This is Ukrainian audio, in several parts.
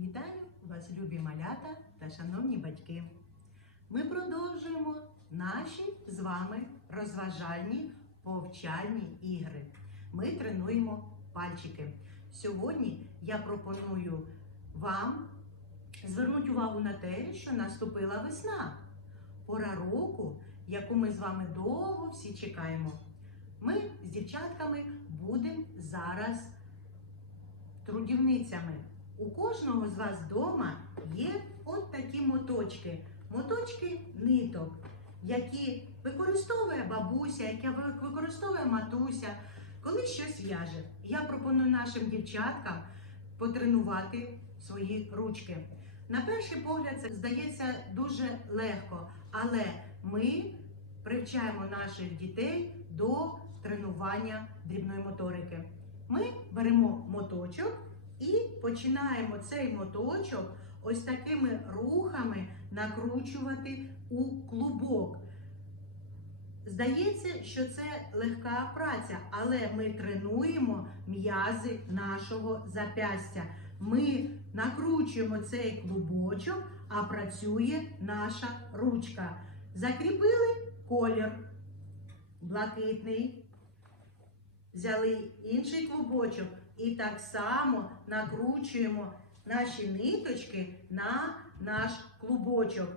Вітаю вас, любі малята та шановні батьки. Ми продовжуємо наші з вами розважальні повчальні ігри. Ми тренуємо пальчики. Сьогодні я пропоную вам звернути увагу на те, що наступила весна. Пора року, яку ми з вами довго всі чекаємо. Ми з дівчатками будемо зараз трудівницями. У кожного з вас вдома є от такі моточки, моточки ниток, які використовує бабуся, які використовує матуся, коли щось в'яже. Я пропоную нашим дівчаткам потренувати свої ручки. На перший погляд це здається дуже легко, але ми привчаємо наших дітей до тренування дрібної моторики. Ми беремо моточок і починаємо цей моточок ось такими рухами накручувати у клубок. Здається, що це легка праця, але ми тренуємо м'язи нашого запястя. Ми накручуємо цей клубочок, а працює наша ручка. Закріпили колір блакитний. Взяли інший клубочок і так само накручуємо наші ниточки на наш клубочок.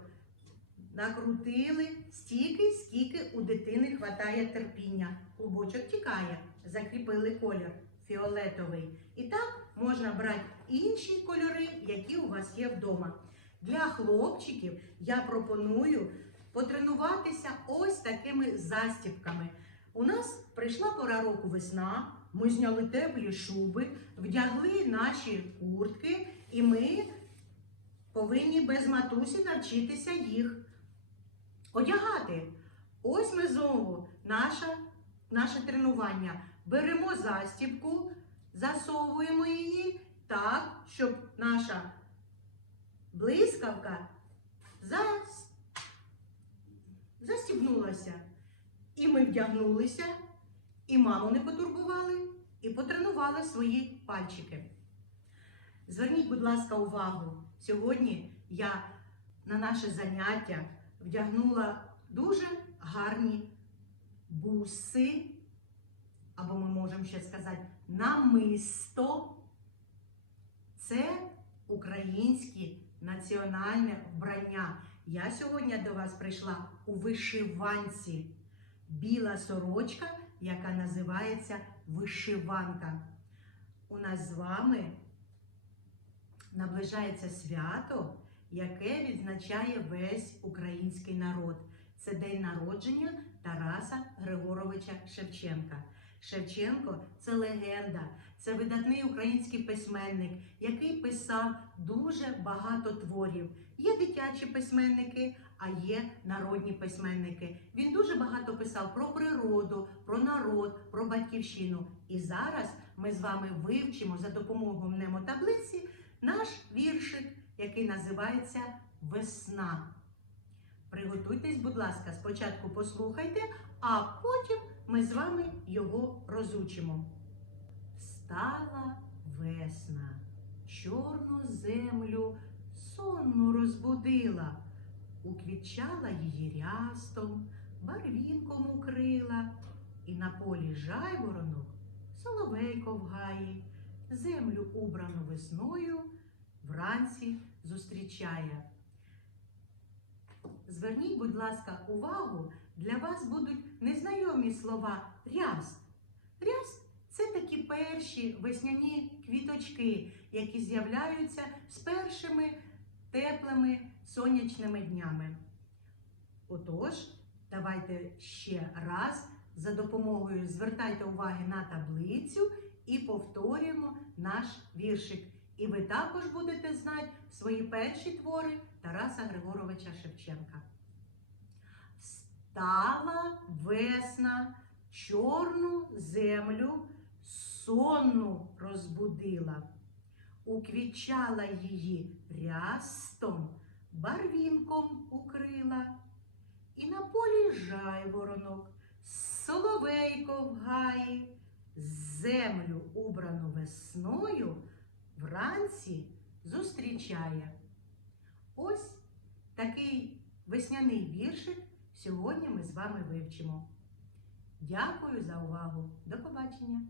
Накрутили стільки, скільки у дитини хватає терпіння. Клубочок тікає, закріпили колір фіолетовий. І так можна брати інші кольори, які у вас є вдома. Для хлопчиків я пропоную потренуватися ось такими застібками. У нас прийшла пора року весна, ми зняли теплі шуби, вдягли наші куртки, і ми повинні без матусі навчитися їх одягати. Ось ми знову наше, наше тренування. Беремо застібку, засовуємо її так, щоб наша блискавка зас... застібнулася. І ми вдягнулися, і маму не потурбували, і потренували свої пальчики. Зверніть, будь ласка, увагу. Сьогодні я на наше заняття вдягнула дуже гарні буси, або ми можемо ще сказати, намисто. Це українське національне вбрання. Я сьогодні до вас прийшла у вишиванці. Біла сорочка, яка називається вишиванка. У нас з вами наближається свято, яке відзначає весь український народ. Це день народження Тараса Григоровича Шевченка. Шевченко це легенда, це видатний український письменник, який писав дуже багато творів. Є дитячі письменники, а є народні письменники. Він дуже багато писав про природу, про народ, про батьківщину. І зараз ми з вами вивчимо за допомогою мнемотаблиці наш віршик, який називається Весна. Приготуйтесь, будь ласка, спочатку послухайте, а потім ми з вами його розучимо. Встала весна, чорну землю сонну розбудила, уквітчала її рястом, барвінком укрила, і на полі жайворонок соловейко в гаї, землю убрану весною вранці зустрічає. Зверніть, будь ласка, увагу, для вас будуть незнайомі слова ряст. Ряст це такі перші весняні квіточки, які з'являються з першими теплими сонячними днями. Отож, давайте ще раз за допомогою звертайте уваги на таблицю і повторюємо наш віршик. І ви також будете знати свої перші твори Тараса Григоровича Шевченка. Встала весна, чорну землю сонну розбудила, уквічала її рястом, барвінком укрила, і на полі жайворонок, соловейко в гаї, землю убрану весною вранці зустрічає. Ось такий весняний віршик сьогодні ми з вами вивчимо. Дякую за увагу. До побачення!